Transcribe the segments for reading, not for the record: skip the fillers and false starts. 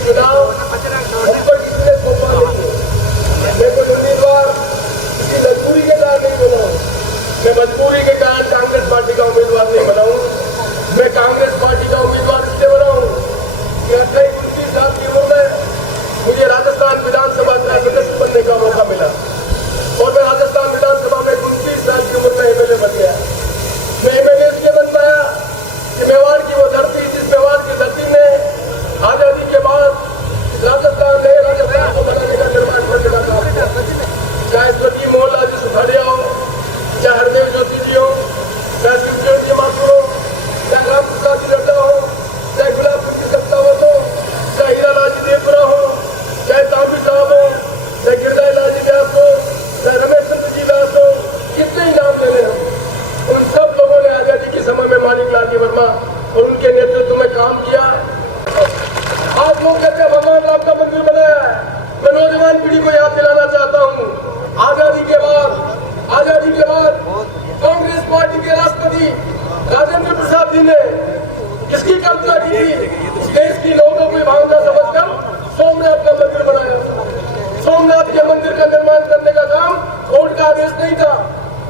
चुनाव हमको किसने सौंपा नहीं। मैं कोई उम्मीदवार किसी मजबूरी के कारण नहीं बना हूँ। मैं मजबूरी के कारण कांग्रेस पार्टी का उम्मीदवार नहीं बना हूँ। मैं कांग्रेस पार्टी का उम्मीदवार इसलिए बना हूँ कि 28-29 साल की उम्र में मुझे राजस्थान विधानसभा का सदस्य बनने का मौका मिला और मैं राजस्थान विधानसभा में 29 साल की उम्र में एमएलए बन गया। मैं एमएलए इसलिए बन पाया कि मेवाड़ की वो धरती, जिस मेवाड़ की धरती ने आजादी के बाद राजस्थान को बनाने का निर्माण करने का काम किया। चाहे स्वर्गीय मोहनलाल जी सुखाड़िया हो, चाहे हरदेव जोशी जी हो, चाहे शिवज्योति माथुर हो, चाहे राम प्रसाद जी नड्डा हो, चाहे गुलाब सिंह सत्तावत हो, चाहे हीरालाल जी देवपुरा हो, चाहे तांबी साहब हो, चाहे गिरधारी लाल जी व्यास हो, चाहे रमेश चंद्र जी व्यास हो, कितने ही नाम ले लें हम। उन सब लोगों ने आजादी के समय में मानिक लाल जी वर्मा और उनके नेतृत्व में काम किया। आज लोग कहते हैं भगवान राम का मंदिर बनाया है। मैं नौजवान पीढ़ी को याद दिलाना चाहता हूँ, आजादी के बाद कांग्रेस पार्टी के राष्ट्रपति राजेंद्र प्रसाद जी ने किसकी कल्पना की थी? देश की लोगों की भावना समझकर सोमनाथ का मंदिर बनाया। सोमनाथ के मंदिर का निर्माण करने का काम कोर्ट का आदेश नहीं था,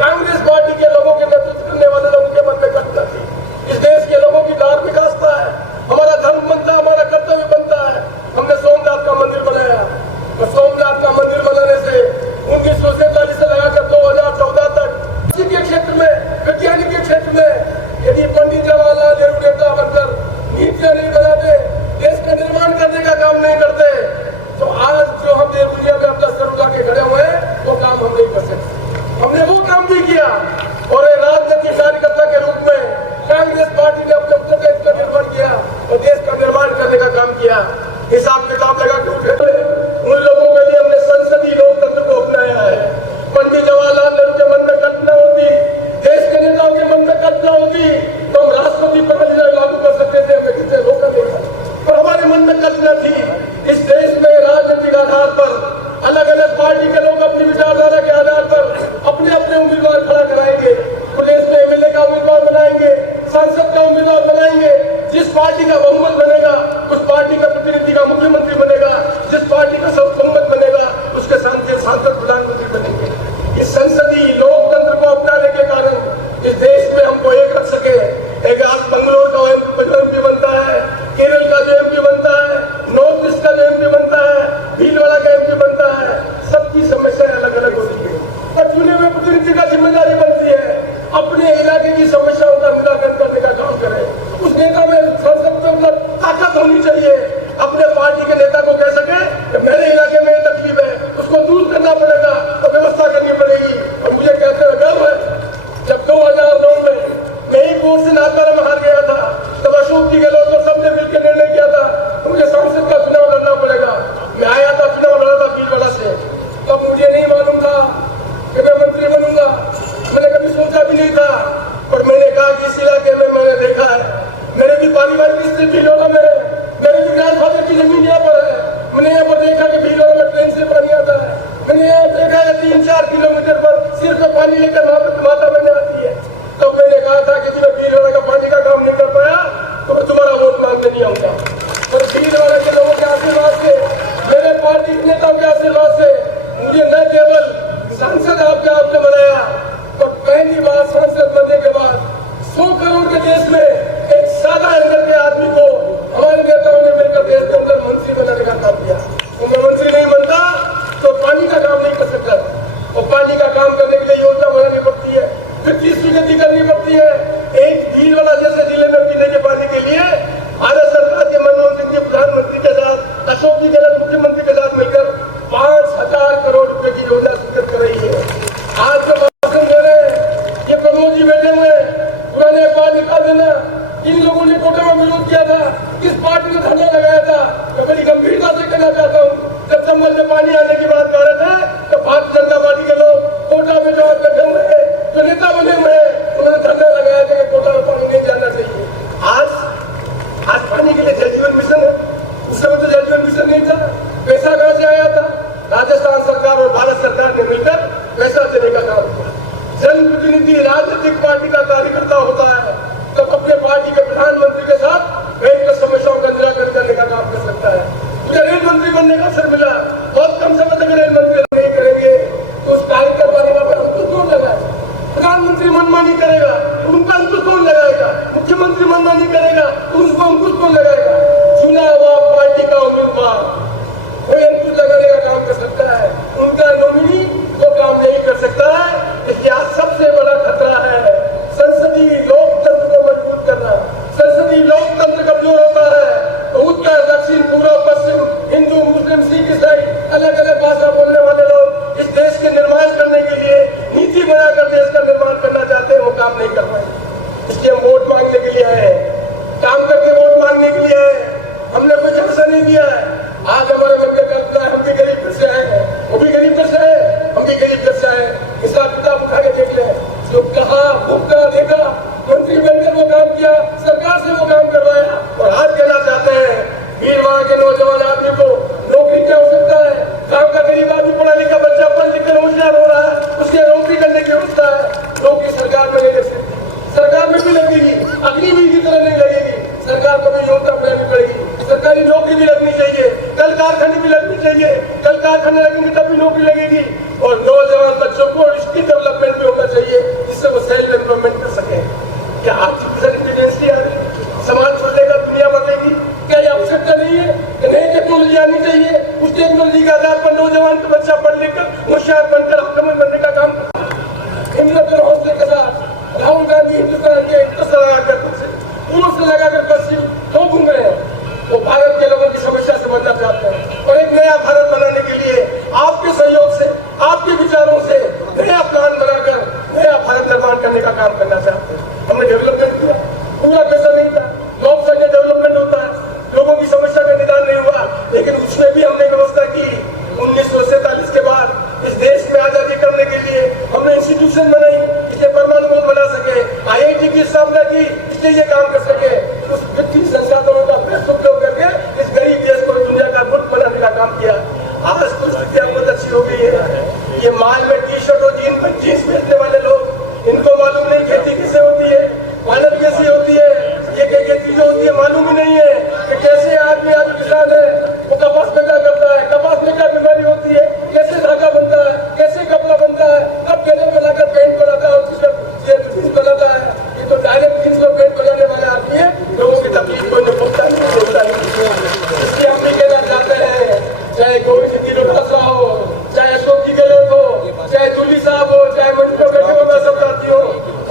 कांग्रेस पार्टी के लोगों के नेतृत्व करने वाले लोगों के मन में कल्पना थी। इस देश के लोगों की धार्मिक आस्था है, हमारा धर्म बनता है, हमारा कर्तव्य बनता है। हमने सोमनाथ का मंदिर बनाया और सोमनाथ का मंदिर बनाने से 1947 से लगाकर 2014 तक कृषि के क्षेत्र में, वैज्ञानिक के क्षेत्र में यदि पंडित जवाहरलाल नेहरू नेता बनकर नीतियां नहीं बनाते, देश का निर्माण करने का काम नहीं करते, तो आज जो हम दुनिया में अपना सर उठा के खड़े हुए हैं वो काम हम नहीं कर सकते। हमने वो काम भी किया और राजनीतिक कार्यकर्ता के रूप में कांग्रेस पार्टी ने अपने उत्तर प्रदेश का निर्माण किया और देश का निर्माण करने का काम किया। हिसाब किताब लगा के उठे उन लोगों के लिए हमने संसदीय लोकतंत्र को अपनाया है। पंडित जवाहरलाल नेहरू के मन में कल्पना होती, देश के नेताओं के मन में कल्पना होती तो हम राष्ट्रपति प्रबंध लागू कर सकते थे, हमें किसी रोका नहीं था। पर हमारे मन में कल्पना थी इस देश में राजनीतिक आधार पर अलग अलग पार्टी के लोग अपनी विचारधारा के आधार पर अपने अपने उम्मीदवार खड़ा कराएंगे। प्रदेश में एमएलए का उम्मीदवार बनाएंगे, सांसद का उम्मीदवार बनाएंगे। जिस पार्टी का बहुमत बनेगा उस पार्टी का प्रतिनिधि का मुख्यमंत्री बनेगा, जिस पार्टी का बहुमत बनेगा उसके सांसद प्रधानमंत्री बनेंगे। इस संसदीय लोकतंत्र को अपनाने के कारण इस देश में हमको एक रख सके। एक आज बंगलोर का एमपी बनता है, केरल का जो एमपी बनता है, नॉर्थ ईस्ट का जो एमपी बनता है, भीलवाड़ा का एमपी बनता है, सबकी समस्याएं अलग अलग होती है और चुने हुए प्रतिनिधि का जिम्मेदारी बनती है अपने इलाके की समस्याओं का निराकरण करने का काम करे। उस नेता में संसद ताकत होनी चाहिए, अपने पार्टी के नेता को कह सके कि मेरे इलाके में तकलीफ है, उसको दूर करना पड़ेगा तो व्यवस्था करनी पड़ेगी। और मुझे कहते हुए गर्व है, जब 2009 में मैं ही कोर्ट से नागपुर में हार गया था तब अशोक जी गहलोत और सबने मिलकर निर्णय किया था मुझे सांसद का चुनाव लड़ना पड़ेगा। मैं आया था, चुनाव लड़ा था भीलवाड़ा से, तब मुझे नहीं मालूम था कि मैं मंत्री बनूंगा, मैंने कभी सोचा भी नहीं था। पर मैंने कहा कि इस इलाके में मैंने देखा है, मेरे भी पारिवारिक स्थिति भीलवाड़ा में है, मेरे भी ग्रैंडफादर की जमीन यहाँ पर है। मैंने यहाँ पर देखा कि भीलवाड़ा में ट्रेन से पानी आता है, मैंने यहाँ देखा है 3-4 किलोमीटर पर सिर पे पानी लेकर वहां पर माता बहने आती है। तब मैंने कहा था कि मैं भीलवाड़ा का पानी का काम नहीं कर पाया तो मैं तुम्हारा वोट मांगने नहीं आऊंगा। और भीलवाड़ा के लोगों के आशीर्वाद से, मेरे पार्टी के नेताओं के आशीर्वाद से मुझे न केवल सांसद आपने बनाया और पहली बार सांसद बनने के बाद 100 करोड़ के देश में एक सादा अंदर के आदमी को हमारे नेताओं ने मिलकर देश के अंदर मंत्री बनाने का काम किया। तो मैं मंत्री नहीं बनता तो पानी का काम नहीं कर सकता और पानी का काम करने के लिए योजना बनानी पड़ती है, फिर तीसरी गति करनी पड़ती है। एक भीलवाड़ा जैसे जिले में पीने के पानी के लिए भारत सरकार के मनमोहन सिंह जी प्रधानमंत्री के साथ, अशोक जी गहलोत मुख्यमंत्री के साथ मिलकर 5000 करोड़ रुपए की योजना स्वीकृत कर रही है। आज जो भाषण दे रहे हैं ये प्रमोद जी बैठे हुए, पुराने अखबार निकाल देना। इन लोगों ने कोटा में विरोध किया था, किस पार्टी ने धरना लगाया था, मैं बड़ी गंभीरता से कहना चाहता हूँ। जब चंबल में पानी आने की बात कर रहे थे तो भारतीय जनता पार्टी के लोग कोटा में जो बैठे हुए हैं, जो नेता बने हुए हैं, उन्होंने धरना लगाया था कि कोटा में पानी नहीं जाना चाहिए। आज पानी के लिए जल जीवन मिशन है, उस समय तो जल जीवन मिशन नहीं था। पैसा कहां से आया था? राजस्थान सरकार और भारत सरकार ने मिलकर पैसा देने का काम किया। जनप्रतिनिधि राजनीतिक पार्टी का कार्यकर्ता होता है तब अपने पार्टी के प्रधानमंत्री के साथ बैठकर समस्याओं का निराकरण करने का काम कर सकता है। एक अवसर मिला, बहुत कम समय तक रेल मंत्री नहीं करेंगे तो उस कार्य करवाने का अंकुश कौन लगाएगा? प्रधानमंत्री मनमानी करेगा तो उनका अंकुश कौन लगाएगा? मुख्यमंत्री मनमानी करेगा तो उसको अंकुश कौन लगाएगा? चुना हुआ पार्टी का उम्मीदवार कोई अंकुश लगाने का काम कर सकता है, उनका नॉमिनी वो काम नहीं कर सकता है। इसलिए आज सबसे बड़ा खतरा है संसदीय लोकतंत्र को मजबूत करना। संसदीय लोकतंत्र कमजोर होता है तो उत्तर दक्षिण पूर्व पश्चिम हिंदू मुस्लिम सिख ईसाई अलग अलग भाषा बोलने वाले लोग इस देश के निर्माण करने के लिए नीति बनाकर देश का निर्माण करना चाहते हैं, वो काम नहीं कर पाए। इसलिए हम वोट मांगने के लिए आए, काम करके वोट मांगने के लिए आए। हमने कोई झांसा नहीं दिया है। आज हमारे मन में कल्पना है हम भी गरीब घर से आए हैं, वो भी गरीब घर से आए, हम भी गरीब घर से आए। हिसाब किताब उठा के देख ले, जो कहा भुगता देखा, मंत्री बनकर वो काम किया, सरकार से वो काम करवाया और आज कहना चाहते हैं भीड़भाड़ के नौजवान आदमी को नौकरी क्या हो सकता है? गांव का गरीब आदमी पढ़ा लिखा बच्चा पढ़ लिखकर होशियार हो रहा है, उसके नौकरी करने की व्यवस्था है। नौकरी सरकार में नहीं लग सकती, सरकार में भी लगेगी, अग्निवीर की तरह नहीं लगेगी, सरकार को भी योजना बनानी पड़ेगी। सरकारी नौकरी भी लगनी चाहिए, कल कारखाने भी लगनी चाहिए, कल कारखाने लगेंगे तभी नौकरी लगेगी। और नौजवान बच्चों को स्किल डेवलपमेंट भी होना चाहिए जिससे वो सेल्फ डेवलपमेंट कर सके। क्या आर्टिफिशियल इंटेलिजेंस आ रही है, समाज छोड़ेगा, दुनिया बदलेगी? क्या ये आवश्यकता नहीं है कि नई टेक्नोलॉजी आनी चाहिए? उस टेक्नोलॉजी के आधार पर नौजवान का बच्चा पढ़ लिखकर होशियार बनकर आक्रमण बनने का काम हिम्मत और हौसले के साथ राहुल गांधी हिंदुस्तान के लगाकर पूर्व से लगाकर पश्चिम तो घूम रहे हैं। वो भारत के लोगों की समस्या से बनना चाहते हैं और एक नया भारत बनाने के लिए आपके सहयोग से, आपके विचारों से नया प्लान बनाकर नया भारत निर्माण करने का काम करना चाहते हैं। हमने डेवलपमेंट किया, पूरा पैसा नहीं था, लोग संख्या डेवलपमेंट होता है, लोगों की समस्या का निदान नहीं हुआ, लेकिन उसमें भी हमने व्यवस्था की। 1947 के बाद इस देश में आजादी करने के लिए हमने इंस्टीट्यूशन बनाई, इसलिए परमाणु बम बना सके, IIT की स्थापना की, इसलिए ये काम कर सके। उस वित्तीय संसाधनों का बेस्ट उपयोग करके इस गरीब देश को दुनिया का मुल्क बनाने का काम किया। आज तो स्थितियां बहुत अच्छी हो गई है। ये माल में टी शर्ट और जीन्स बेचने वाले लोग, इनको मालूम नहीं खेती कैसे होती है, पालन कैसे होती है, ये चीजें होती है मालूम ही नहीं है कि कैसे आदमी आज किसान है वो कपास में क्या करता है, कपास में क्या बीमारी होती है, कैसे धागा बनता है, कैसे कपड़ा बनता है, कब गले में लाकर पेंट बनाता है और जीन्स बनाता है। ये तो डायरेक्ट जीन्स और पेंट बनाने वाले आदमी है, लोगों की तकलीफ को निपटता नहीं सोचता नहीं। इसलिए हम भी कहना चाहते हैं, चाहे कोई सिद्धि लोटासा हो, चाहे अशोक जी गहलोत हो, चाहे जूली साहब हो, चाहे मंत्री बैठे हो, मैं सब साथी हो,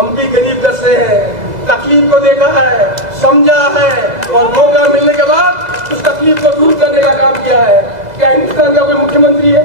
हम भी गरीब दर से हैं, तकलीफ को देखा है, समझा है और मौका मिलने के बाद उस तकलीफ को दूर करने का काम किया है। क्या हिंदुस्तान का कोई मुख्यमंत्री है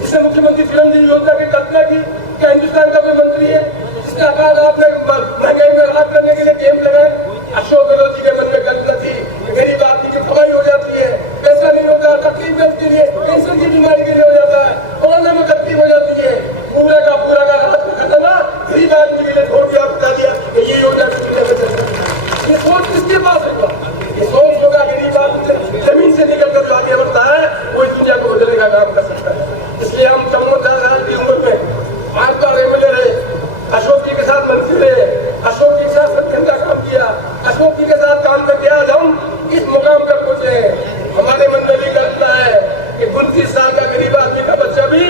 जिसने मुख्यमंत्री चिरंजीवी योजना की कल्पना की? क्या हिंदुस्तान का कोई मंत्री है जिसने आकार आपने महंगाई में राहत करने के लिए कैंप लगाए? अशोक गहलोत जी के मन में कल्पना थी गरीब आदमी की दवाई हो जाती है, पैसा नहीं होता, तकलीफ है उसके लिए, कैंसर की बीमारी के लिए हो जाता है, कोरोना में तकलीफ हो जाती है, पूरा का राहत में खत्म, गरीब आदमी के लिए छोड़ दिया, बता दिया कि ये योजना दुनिया में चल रही है। ये सोच किसके पास है? ये सोच होगा गरीब आदमी जमीन से निकल कर जो आगे बढ़ता है वो इस दुनिया को बदलने का काम कर सकता है। इसलिए हम 54 साल की उम्र में 5 बार MLA रहे, अशोक जी के साथ मंत्री रहे, अशोक जी के साथ संगठन का काम किया, अशोक जी के साथ काम करके आज हम इस मुकाम पर पहुंचे हैं। हमारे मन में भी कल्पना है कि 29 साल का गरीब आदमी का बच्चा भी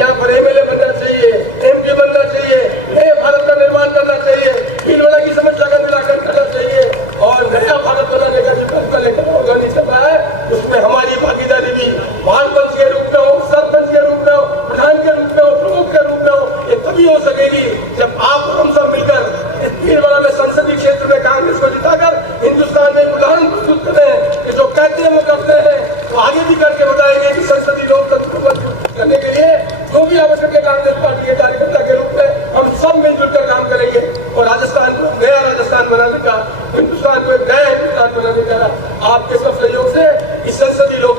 यहाँ पर MLA बनना चाहिए, MP बनना चाहिए, नए भारत का निर्माण करना चाहिए, भीलवाड़ा की समस्या का निराकरण करना चाहिए और नया भारत बनाने का जो कल्पना लेकर ऑर्गेनाइज कर रहा है उसमें हमारी भागीदारी भी महापंच के रूप में हो, सरपंच के रूप में हो, प्रधान के रूप में हो, प्रमुख के रूप में हो, ये तभी हो सकेगी जब आप हम सब मिलकर इस भीलवाड़ा में संसदीय क्षेत्र में कांग्रेस को जिताकर हिंदुस्तान में उदाहरण प्रस्तुत करें कि जो कहते हैं वो करते हैं, तो आगे भी करके बताएंगे कि संसदीय लोकतंत्र को करने के लिए जो भी आवश्यक है कांग्रेस पार्टी के कार्यकर्ता के रूप में हम सब मिलजुल कर काम करेंगे और राजस्थान को नया राजस्थान बनाने का, हिंदुस्तान को एक नया हिंदुस्तान बनाने का आपके सब सहयोग से इस संसदीय लोक